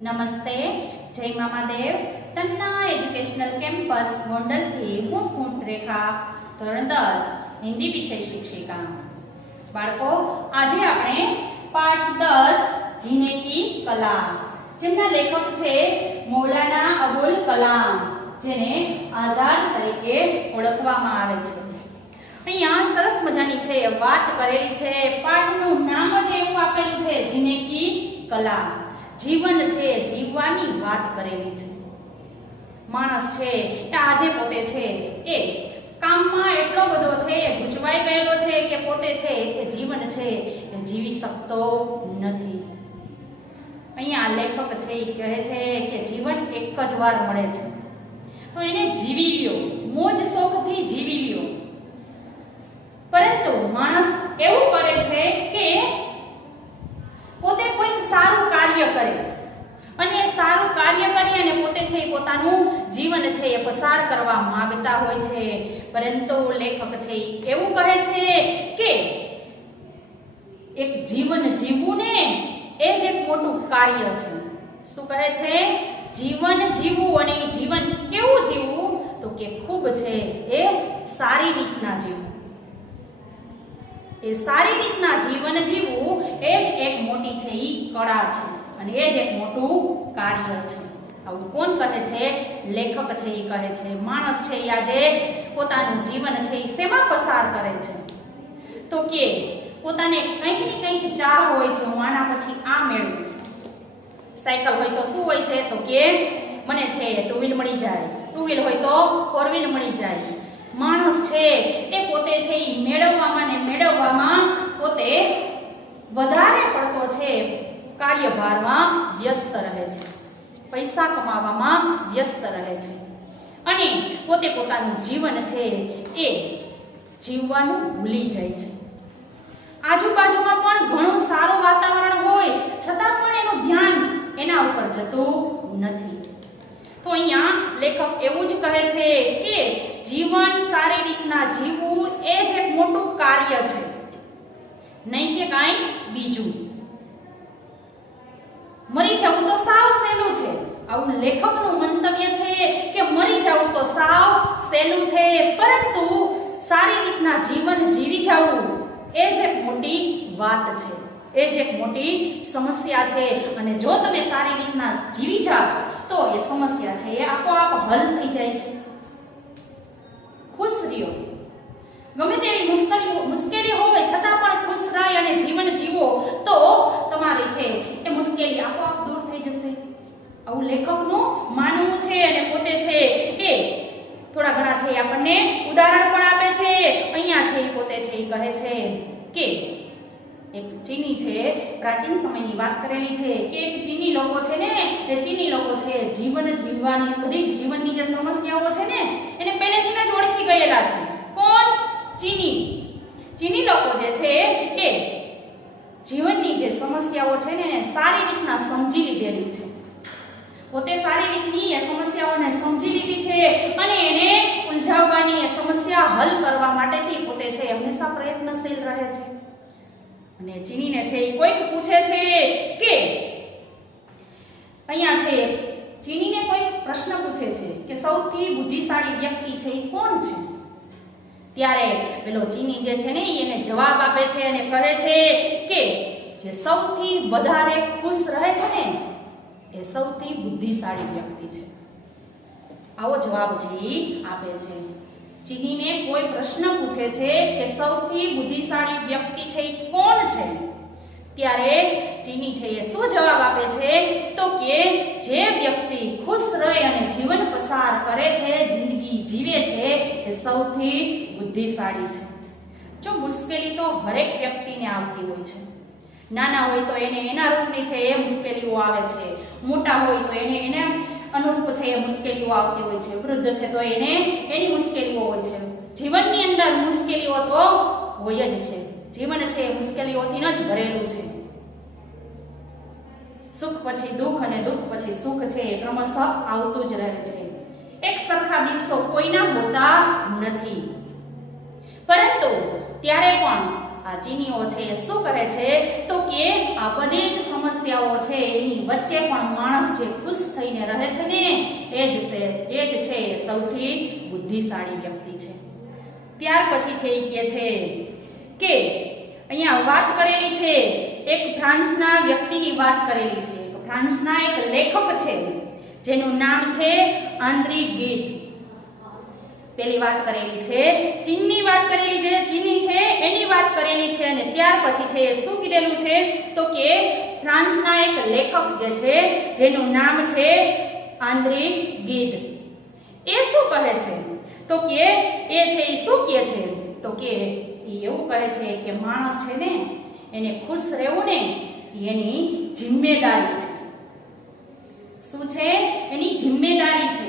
નમસ્તે, જય Mamadev. Tanna educational campus ગોંડલથી હું રેખા, ધોરણ 10 હિન્દી વિષય શિક્ષિકા. બાળકો, આજે આપણે પાઠ 10 જીને કી કલા, જેમના લેખક છે મૌલાના અબુલ કલામ, જેને આઝાદ તરીકે ઓળખવામાં આવે છે. અહીંયા સરસ મજાની છે વાત કરેલી છે. પાઠનું નામ જ એવું આપેલું છે, જીને કી કલા. જીવન છે, જીવવાની વાત કરેલી છે. માણસ છે એ આજે પોતે છે એ કામમાં એટલો બધો છે ગુંચવાઈ ગયેલો છે કે પોતે છે એ જીવન છે એ જીવી શકતો નથી. અહીંયા લેખક છે એ કહે છે કે જીવન એક જ વાર મળે છે, તો એને જીવી લ્યો, મોજ શોખથી જીવી લ્યો. પરંતુ માણસ એવું કરે છે કે પોતે કોઈક સારું કાર્ય કરે અને સારું કાર્ય કરી અને પોતે છે પોતાનું જીવન છે એ પસાર કરવા માંગતા હોય છે. પરંતુ લેખક છે એવું કહે છે કે એક જીવન જીવવું ને એ જ એક મોટું કાર્ય છે. શું કહે છે? જીવન જીવવું. અને એ જીવન કેવું જીવવું? તો કે ખૂબ છે એ સારી રીતના જીવવું. એ સારી રીતના જીવન જીવવું એ જ એક મોટી છે ઈ કળા છે અને એ જ એક મોટું કાર્ય છે. આવું કોણ કહે છે? લેખક છે ઈ કહે છે. માણસ છે ઈ આજે પોતાનું જીવન છે ઈ શેમાં પસાર કરે છે? તો કે પોતાને કંઈક ને કંઈક ચાહ હોય છે, હું આના પછી આ મેળવું. સાયકલ હોય તો શું હોય છે? તો કે મને છે ટુ વ્હીલ મળી જાય, ટુ વ્હીલ હોય તો ફોર વ્હીલ મળી જાય. માણસ છે એ પોતે છે એ મેળવવામાં ને મેળવવામાં પોતે વધારે પડતો છે કાર્યભારમાં વ્યસ્ત રહે છે, પૈસા કમાવામાં વ્યસ્ત રહે છે અને પોતે પોતાનું જીવન છે એ જીવવાનું ભૂલી જાય છે. આજુબાજુમાં પણ ઘણું સારું વાતાવરણ હોય છતાં પણ એનું ધ્યાન એના ઉપર જતું નથી. તો અહીંયા લેખક એવું જ કહે છે કે જીવન સારી રીતના જીવવું એ જ એક મોટું કાર્ય છે, નહીં કે કાંઈ બીજું. મરી જવું તો સાવ સહેલું છે. આવું લેખકનું મંતવ્ય છે કે મરી જવું તો સાવ સહેલું છે, પરંતુ સારી રીતના જીવન જીવી જવું એ જ એક મોટી વાત છે, એ જ એક મોટી સમસ્યા છે. અને જો તમે સારી રીતના જીવી જાઓ તો એ સમસ્યા છે એ આપોઆપ હલ થઈ જાય છે. ખુશ રહ્યો, ગમે તેવી મુશ્કેલી હોય છતાં પણ ખુશ રહી અને જીવન જીવો તો તમારી છે એ મુશ્કેલી આપોઆપ દૂર થઈ જશે. આવું લેખકનું માનવું છે. અને પોતે છે એ થોડા ઘણા છે આપણને ઉદાહરણ પણ આપે છે. અહીંયા છે પોતે છે એ કહે છે કે એક ચીની છે, પ્રાચીન સમયની વાત કરેલી છે કે એક ચીની લોકો છે ને, એ ચીની લોકો છે જીવન જીવવાની બધી જ જીવનની જે સમસ્યાઓ છે ને એને પહેલેથી જ ઓળખી ગયેલા છે. કોણ? ચીની લોકો જે છે એ જીવનની જે સમસ્યાઓ છે ને એને સારી રીતના સમજી લીધેલી છે. પોતે સારી રીતની એ સમસ્યાઓને સમજી લીધી છે અને એને ઉલઝાવવાની એ સમસ્યા હલ કરવા માટેથી પોતે છે હંમેશા પ્રયત્નશીલ રહે છે. અને ચીનીને છે એ કોઈક પૂછે છે કે અહીંયા છે ચીનીને કોઈ પ્રશ્ન પૂછે છે કે સૌથી બુદ્ધિશાળી વ્યક્તિ છે એ કોણ છે? ત્યારે પેલો ચીની જે છે ને એને જવાબ આપે છે અને કહે છે કે જે સૌથી વધારે ખુશ રહે છે ને એ સૌથી બુદ્ધિશાળી વ્યક્તિ છે. આવો જવાબ જે આપે છે. ચીનીને કોઈ પ્રશ્ન પૂછે છે કે સૌથી બુદ્ધિશાળી વ્યક્તિ છે એ કોણ છે? ત્યારે ચીની છે એ શું જવાબ આપે છે? તો કે જે વ્યક્તિ ખુશ રહે અને જીવન પસાર કરે છે, જિંદગી જીવે છે એ સૌથી બુદ્ધિશાળી છે. જો મુશ્કેલી તો હરેક વ્યક્તિને આવતી હોય છે. નાના હોય તો એને એના રૂપની છે એ મુશ્કેલીઓ આવે છે, મોટા હોય તો એને અનુરૂપ છે એ મુશ્કેલીઓ આવતી હોય છે, વૃદ્ધ છે તો એને એની મુશ્કેલીઓ હોય છે. જીવનની અંદર મુશ્કેલીઓ તો હોય જ છે. જીવન છે એ મુશ્કેલીઓથી જ ભરેલું છે. સુખ પછી દુઃખ અને દુઃખ પછી સુખ છે એ ક્રમશઃ આવતું જ રહે છે. એક સરખા દિવસો કોઈના હોતા નથી. પરંતુ ત્યારે પણ આ ચીનીઓ છે એ શું કહે છે તો કે આ બધી જ સમસ્યાઓ છે એની વચ્ચે પણ માણસ જે ખુશ થઈને રહે છે ને એ જ છે સૌથી બુદ્ધિશાળી વ્યક્તિ છે. ત્યાર પછી છે એ કહે છે કે અહીંયા વાત કરેલી છે એક ફ્રાન્સના વ્યક્તિની વાત કરેલી છે. ફ્રાન્સના એક લેખક છે જેનું નામ છે આંદ્રી ગીદ. પેલી વાત કરેલી છે ચીનની વાત કરેલી છે, ચીની છે એની વાત કરેલી છે અને ત્યાર પછી છે શું કીધેલું છે તો કે ફ્રાન્સના એક લેખક જે છે જેનું નામ છે આંદ્રી ગીદ. એ શું કહે છે તો કે એ છે એ શું કહે છે તો કે એવું કહે છે કે માણસ છે ને એને ખુશ રહેવું ને એની જિમ્મેદારી છે. શું છે એની જિમ્મેદારી છે.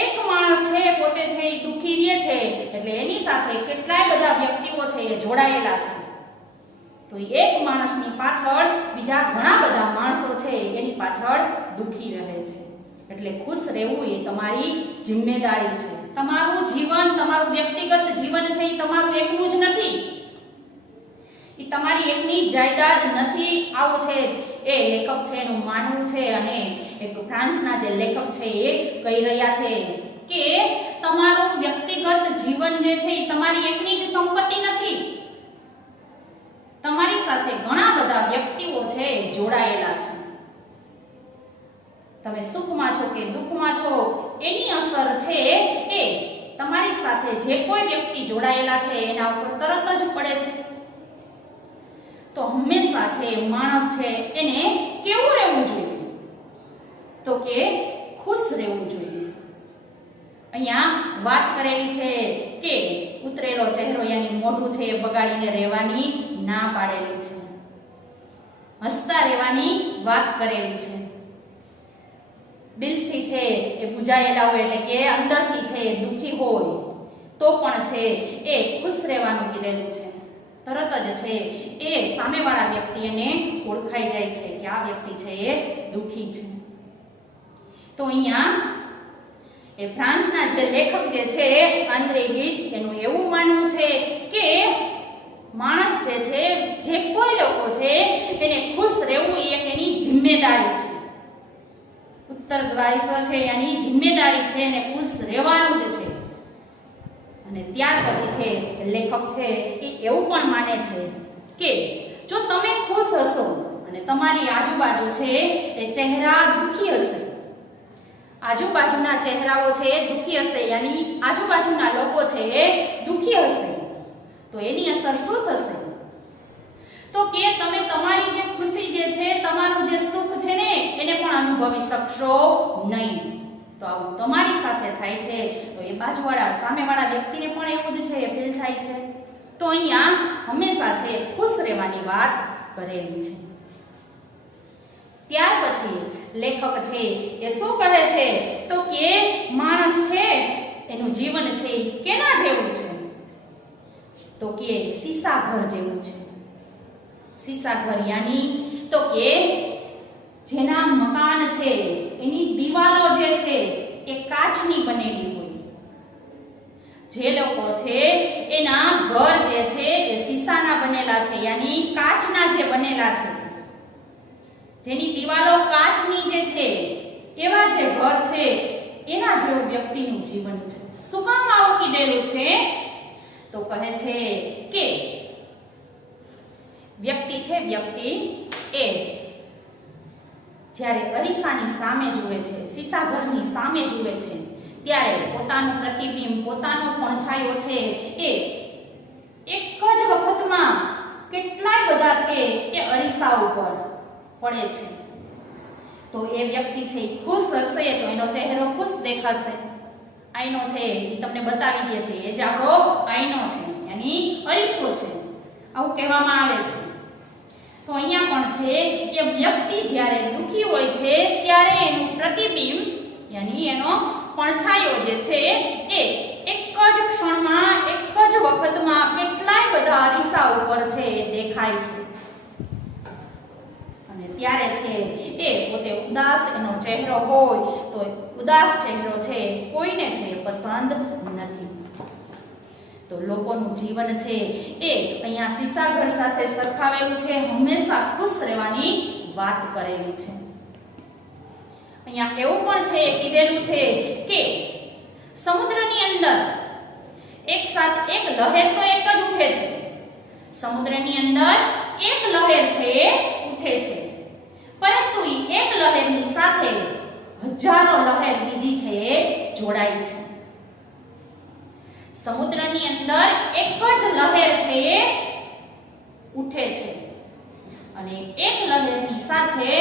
એક માણસ છે પોતે છે એ દુખી રહે છે એટલે એની સાથે કેટલાય બધા વ્યક્તિઓ છે એ જોડાયેલા છે. તો એક માણસની પાછળ બીજા ઘણા બધા માણસો છે એની પાછળ દુખી રહે છે. એટલે ખુશ રહેવું એ તમારી જિમ્મેદારી છે. તમારું જીવન, તમારું વ્યક્તિગત જીવન છે એ તમારું એકલું જ નથી, એ તમારી એકની જાયદાદ નથી. આવું છે એ લેખક છે એનું માનવું છે અને એક ફ્રાન્સના જે લેખક છે એ કહી રહ્યા છે કે તમારું વ્યક્તિગત જીવન જે છે એ તમારી એકની જ સંપત્તિ નથી. તમારી સાથે ઘણા બધા વ્યક્તિઓ છે જોડાયેલા છે. તમે સુખમાં છો કે દુઃખમાં છો એની અસર છે એ તમારી સાથે જે કોઈ વ્યક્તિ જોડાયેલા છે એના ઉપર તરત જ પડે છે. તો હંમેશા છે માણસ છે એને કેવું રહેવું જોઈએ તો કે ખુશ રહેવું જોઈએ. અહીંયા વાત કરેલી છે કે ઉતરેલો ચહેરો યાની મોઢું છે એ બગાડીને રહેવાની ના પાડેલી છે. હસતા રહેવાની વાત કરેલી છે. દિલથી છે એ પૂજાયેલા હોય એટલે કે અંદરથી છે દુખી હોય તો પણ છે એ ખુશ રહેવાનું કીધેલું છે. તરત જ છે એ સામેવાળા વ્યક્તિ એને ઓળખાઈ જાય છે કે આ વ્યક્તિ છે એ દુખી છે. તો અહીંયા એ ફ્રાન્સના જે લેખક જે છે આંદ્રે ગીદ એનું એવું માનવું છે કે માણસ જે છે જે કોઈ લોકો છે એને ખુશ રહેવું એ એની જિમ્મેદારી છે. ઉત્તરદાયિત્વ છે એની જિમ્મેદારી છે અને ખુશ રહેવાનું જ છે. અને ત્યાર પછી છે લેખક છે એ એવું પણ માને છે કે જો તમે ખુશ હશો અને તમારી આજુબાજુ છે એ ચહેરા દુખી હશે, આજુબાજુના ચહેરાઓ છે એ દુખી હશે યાની આજુબાજુના લોકો છે એ દુખી હશે તો એની અસર શું થશે તો કે તમે તમારી જે ખુશી જે છે, તમારું જે સુખ છે ને એને પણ અનુભવી શકશો નહીં. તો આવું તમારી સાથે થાય છે તો એ બાજુવાળા સામેવાળા વ્યક્તિને પણ એવું જ છે એ ફીલ થાય છે. તો અહીંયા હંમેશા છે ખુશ રહેવાની વાત કરેલી છે. ત્યાર પછી લેખક છે એ શું કહે છે તો કે માણસ છે એનું જીવન છે કેના જેવું છે તો કે સીસા ઘર જેવું છે. સીસા ઘર યાની તો કે જેના મકાન છે એની દિવાલો જે છે એ કાચની બનેલી હોય. જે લોકો છે એના ઘર જે છે એ સીસાના બનેલા છે યાની કાચના જે બનેલા છે, જેની દિવાલો કાચની જે છે એવા જે ઘર છે એના જેવું વ્યક્તિનું જીવન છે. શું કામ આવું કીધેલું છે તો કહે છે કે વ્યક્તિ છે વ્યક્તિ એ જ્યારે અરીસાની સામે જુએ છે, સીસા ઘરની સામે જુએ છે ત્યારે પોતાનું પ્રતિબિંબ, પોતાનો પડછાયો છે એ એક જ વખતમાં કેટલાય બધા છે એ અરીસા ઉપર પડે છે. તો એ વ્યક્તિ છે ખુશ હશે તો એનો ચહેરો ખુશ દેખાશે. આઈનો છે એ તમને બતાવી દે છે એ જ આપણો આઈનો છે યાની અરીસો છે આવું કહેવામાં આવે છે. તો અહીંયા પણ છે એ વ્યક્તિ જ્યારે દુખી હોય છે ત્યારે એનું પ્રતિબિંબ યાની એનો પડછાયો જે છે એ એક જ ક્ષણમાં, એક જ વખતમાં કેટલાય બધા અરીસા ઉપર છે એ દેખાય છે. અને ત્યારે છે એ પોતે ઉદાસ એનો ચહેરો હોય તો ઉદાસ ચહેરો છે કોઈને છે પસંદ નથી. તો તો લોકોનું જીવન છે એ અહીંયા સીસાઘર સાથે સરખાવેલું છે, હંમેશા ખુશ રહેવાની વાત કરેલી છે. અહીંયા એવું પણ છે કીધેલું છે કે સમુદ્રની અંદર એક સાથે એક લહેર તો એક જ ઉઠે છે. સમુદ્રની અંદર એક લહેર છે એ ઉઠે છે, પરંતુ એક લહેરની સાથે હજારો લહેર બીજી છે એ જોડાય છે. સમુદ્રની અંદર એક જ લહેર છે એ ઉઠે છે અને એક લહેરની સાથે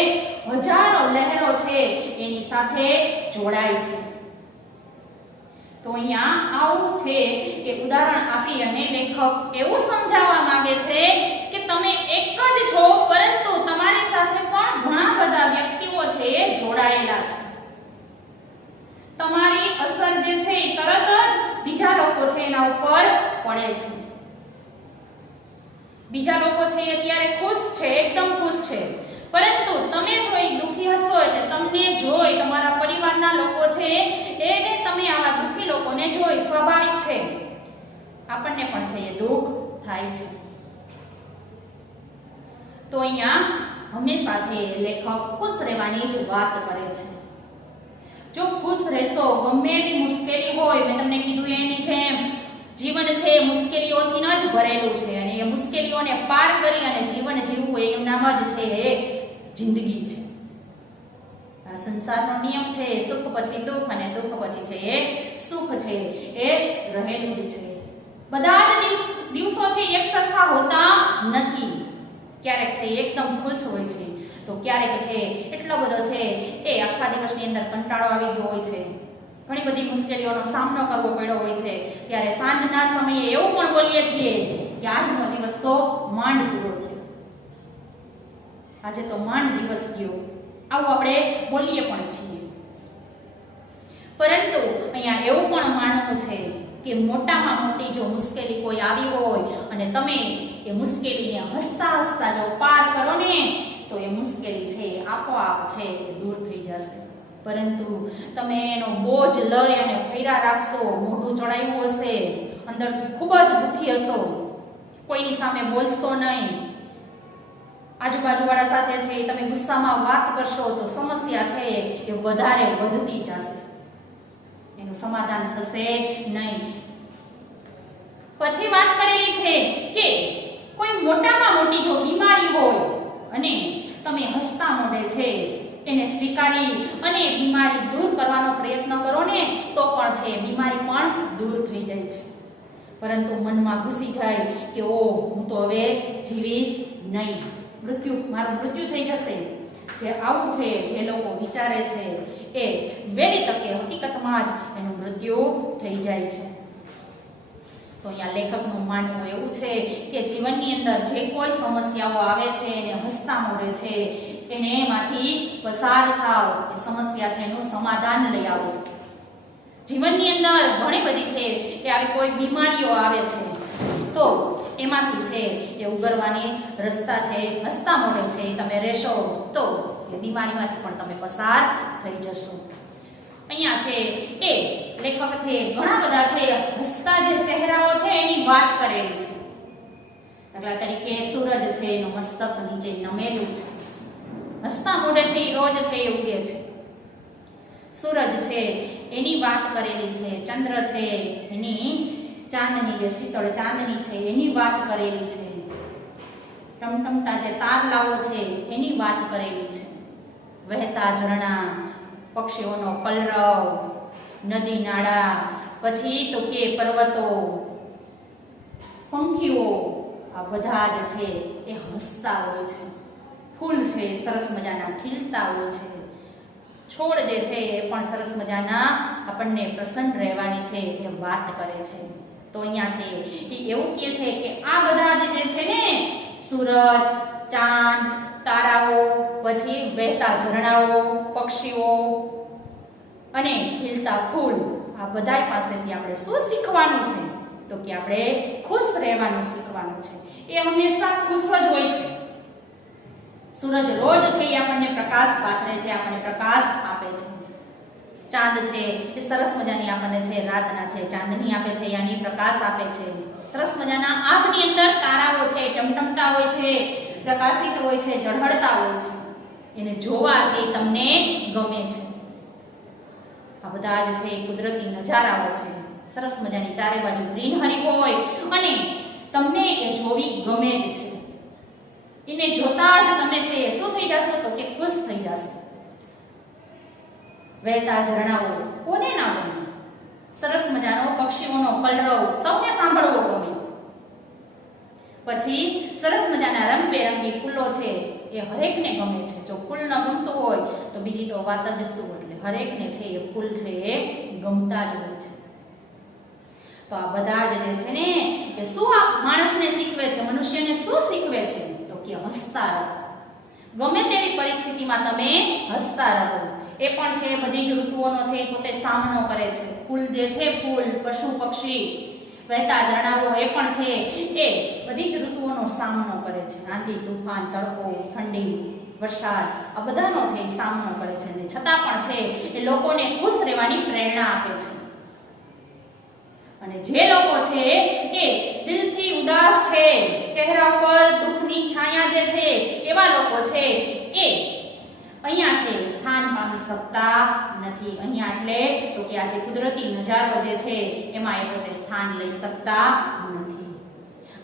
હજારો લહેરો છે એની સાથે જોડાય છે. તો અહીંયા આવું છે કે ઉદાહરણ આપી અને લેખક એવું સમજાવવા માંગે છે કે તમે એક જ છો, પરંતુ તમારી સાથે પણ ઘણા બધા વ્યક્તિઓ છે એ જોડાયેલા છે. તમારી અસર જે છે એ તરત જ બીજા લોકો છે એના ઉપર પડે છે. બીજા લોકો છે અત્યારે ખુશ છે, એકદમ ખુશ છે, પરંતુ તમે જો દુખી હશો એટલે તમને જોઈ તમારા પરિવારના લોકો છે એને તમે આવા દુખી લોકોને જોઈ સ્વાભાવિક છે આપણને પણ છે એ દુઃખ થાય છે. તો અહીંયા હંમેશા છે લેખક ખુશ રહેવાની જ વાત કરે છે. જો ખુશ રહેશો, ગમે એવી મુશ્કેલી હોય, મેં તમને કીધું એની જેમ જીવન છે મુશ્કેલીઓથી જ ભરેલું છે અને એ મુશ્કેલીઓને પાર કરી અને જીવન જીવવું એનું નામ જ છે એ જિંદગી છે. આ સંસારનો નિયમ છે સુખ પછી દુઃખ અને દુઃખ પછી છે એ સુખ છે એ રહેલું જ છે. બધા જ દિવસો છે એક સરખા હોતા નથી. ક્યારેક છે એકદમ ખુશ હોય છે, તો ક્યારેક છે એટલો બધો છે એ આખા દિવસની અંદર કંટાળો આવી ગયો હોય છે, ઘણી બધી મુશ્કેલીઓનો સામનો કરવો પડ્યો હોય છે. ત્યારે સાંજના સમયે એવું પણ બોલીએ છીએ કે આજનો દિવસ તો માંડ પૂરો થયો, આજે તો માંડ દિવસ ગયો, આવું આપણે બોલીએ પણ છીએ. પરંતુ અહીંયા એવું પણ માનવું છે કે મોટામાં મોટી જો મુશ્કેલી કોઈ આવી હોય અને તમે એ મુશ્કેલીને હસતા હસતા જો પાર કરો ને તો એ મુશ્કેલી છે આપોઆપ છે દૂર થઈ જશે. પરંતુ તમે એનો બોજ લઈ અને ભર્યા રાખશો, મોઢું ચડાવ્યું હશે, અંદરથી ખૂબ જ દુઃખી હશો, કોઈની સામે બોલશો નહીં, આજુબાજુવાળા સાથે છે તમે ગુસ્સામાં વાત કરશો તો સમસ્યા છે એ વધારે વધતી જશે, એનું સમાધાન થશે નહીં. પછી વાત કરેલી છે કે કોઈ મોટામાં મોટી જો બીમારી હોય અને તમે હસતા મોઢે છે એને સ્વીકારી અને બીમારી દૂર કરવાનો પ્રયત્ન કરો ને તો પણ છે બીમારી પણ દૂર થઈ જાય છે. પરંતુ મનમાં ઘૂસી જાય કે ઓ હું તો હવે જીવીશ નહીં, મારું મૃત્યુ થઈ જશે, જે આવું છે જે લોકો વિચારે છે એ વહેલી તકે હકીકતમાં જ એનું મૃત્યુ થઈ જાય છે. તો અહીંયા લેખકનું માનવું એવું છે કે જીવનની અંદર જે કોઈ સમસ્યાઓ આવે છે એને હસતા મોઢે છે એને એમાંથી પસાર થાવ, એ સમસ્યા છે એનું સમાધાન લઈ આવો. જીવનની અંદર ઘણી બધી છે કે આવી કોઈ બીમારીઓ આવે છે તો એમાંથી છે એ ઉગરવાની રસ્તા છે હસતા મોઢે છે તમે રહેશો તો એ બીમારીમાંથી પણ તમે પસાર થઈ જશો. અહીંયા છે એ લેખક છે ઘણા બધા છે હસતા જે ચહેરાઓ છે એની વાત કરેલી છે. દાખલા તરીકે સૂરજ છે એનું મસ્તક નીચે નમેલું છે, હસતા મોઢે છે એ રોજ છે એ ઉગે છે. સૂરજ છે એની વાત કરેલી છે, ચંદ્ર છે એની ચાંદની જે શીતળ ચાંદની છે એની વાત કરેલી છે, ટમટમતા જે તારલાઓ છે એની વાત કરેલી છે, વહેતા ઝરણા, પક્ષીઓનો કલરવ, નદી નાળા, પછી તો કે પર્વતો, પંખીઓ, આ બધા જ છે એ હસતા હોય છે. ફૂલ છે સરસ મજાના ખીલતા હોય છે, છોડ જે છે એ પણ સરસ મજાના આપણને પ્રસન્ન રહેવાની છે એ વાત કરે છે. તો અહીંયા છે એ એવું કહે છે કે આ બધા જે છે ને સૂરજ, ચાંદ, તારાઓ, પછી વહેતા ઝરણાઓ, પક્ષીઓ અને ખીલતા ફૂલ, આ બધા પાસેથી આપણે શું શીખવાનું છે તો કે આપણે ખુશ રહેવાનું શીખવાનું છે. એ હંમેશા ખુશ જ હોય છે. સૂરજ રોજ છે એ આપણને પ્રકાશ પાથરે છે, આપણને પ્રકાશ આપે છે. ચાંદ છે એ સરસ મજાની આપણને છે રાતના છે ચાંદની આપે છે, યાની પ્રકાશ આપે છે. સરસ મજાના આભની અંદર તારાઓ છે ટમટમતા હોય છે, પ્રકાશિત હોય છે, ઝળહળતા હોય છે. એને જોવા છે એ તમને ગમે છે. આ બધા જ છે એ કુદરતી નજારાઓ છે. સરસ મજાની ચારે બાજુ ગ્રીનહરી હોય અને તમને એ જોવી ગમે જ છે. એને જોતા જ તમે છે શું થઈ જશો તો કે ખુશ થઈ જશો. વહેતા ઝરણાઓ કોને ના ગમે? સરસ મજાનો પક્ષીઓનો કલરવ સૌને સાંભળવો ગમે. પછી સરસ મજાના રંગબેરંગી ફૂલો છે એ હરેકને ગમે છે. જો ફૂલ ન ગમતું હોય તો બીજી તો વાત જ શું, એટલે હરેકને છે એ ફૂલ છે એ ગમતા જ હોય છે. તો આ બધા જ જે છે ને એ શું આ માણસને શીખવે છે, મનુષ્યને શું શીખવે છે તો કે હસતા રહો. ગમે તેવી પરિસ્થિતિમાં તમે હસતા રહો. એ પણ છે બધી જ ઋતુઓનો છે પોતે સામનો કરે છે. ફૂલ જે છે, ફૂલ, પશુ પક્ષી, વહેતા ઝરણાઓ એ પણ છે એ બધી જ ઋતુઓનો સામનો કરે છે. આંધી તુફાન, તડકો, ઠંડી, વરસાદ આ બધાનો છે એ સામનો કરે છે અને છતાં પણ છે એ લોકોને ખુશ રહેવાની પ્રેરણા આપે છે. અને જે લોકો છે એ દિલથી ઉદાસ છે, ચહેરા ઉપર દુઃખની છાયા જે છે એવા લોકો છે એ અહીંયા છે સ્થાન પામી શકતા નથી. અહીંયા એટલે તો કે આ જે કુદરતી નજારો જે છે એમાં એ પોતે સ્થાન લઈ શકતા નથી.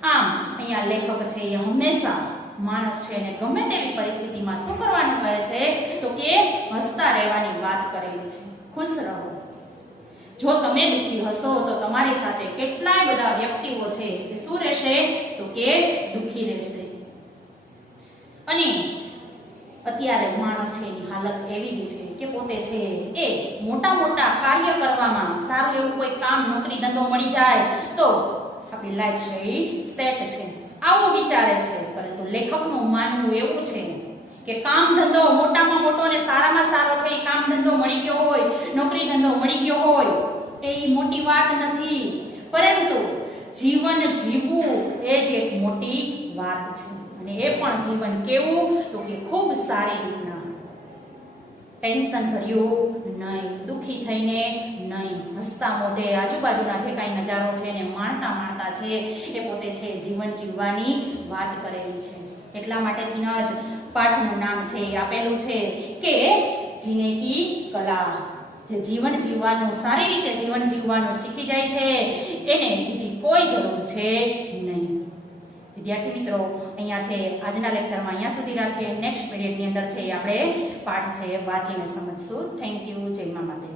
આમ અહીંયા લેખક છે એ હંમેશા માણસ છે એને ગમે તેવી પરિસ્થિતિમાં શું કરવાનું કહે છે તો કે હસતા રહેવાની વાત કરેલી છે. ખુશ રહો. જો તમે દુઃખી હશો તો તમારી સાથે કેટલાય બધા વ્યક્તિઓ છે એ શું રહેશે તો કે દુઃખી રહેશે. અને અત્યારે માણસ છે એની હાલત એવી જ છે કે પોતે છે એ મોટા મોટા કાર્ય કરવામાં, સારું એવું કોઈ કામ, નોકરી, ધંધો મળી જાય તો આપણી લાઈફ છે એ સેટ છે આવું વિચારે છે. પરંતુ લેખકનું માનવું એવું છે કે કામ ધંધો મોટામાં મોટો ને સારામાં સારો છે એ કામ ધંધો મળી ગયો હોય, નોકરી ધંધો મળી ગયો હોય એ મોટી વાત નથી, પરંતુ જીવન જીવવું એ જ એક મોટી વાત છે. અને એ પણ જીવન કેવું તો કે ખૂબ સારી રીતના, ટેન્શન ભર્યું નહીં, દુઃખી થઈને નહીં, હસતા મોઢે આજુબાજુના જે કાંઈ નજારો છે એને માણતા માણતા છે એ પોતે છે જીવન જીવવાની વાત કરેલી છે. એટલા માટેથી જ પાઠનું નામ છે એ આપેલું છે કે જીને કી કલા. જે જીવન જીવવાનું, સારી રીતે જીવન જીવવાનું શીખી જાય છે એને બીજી કોઈ જરૂર છે નહીં. વિદ્યાર્થી મિત્રો, અહીંયા છે આજના લેક્ચરમાં અહીંયા સુધી રાખીએ. નેક્સ્ટ પીરિયડની અંદર છે આપણે પાઠ છે વાંચીને સમજશું. Thank you. જય મા માતા.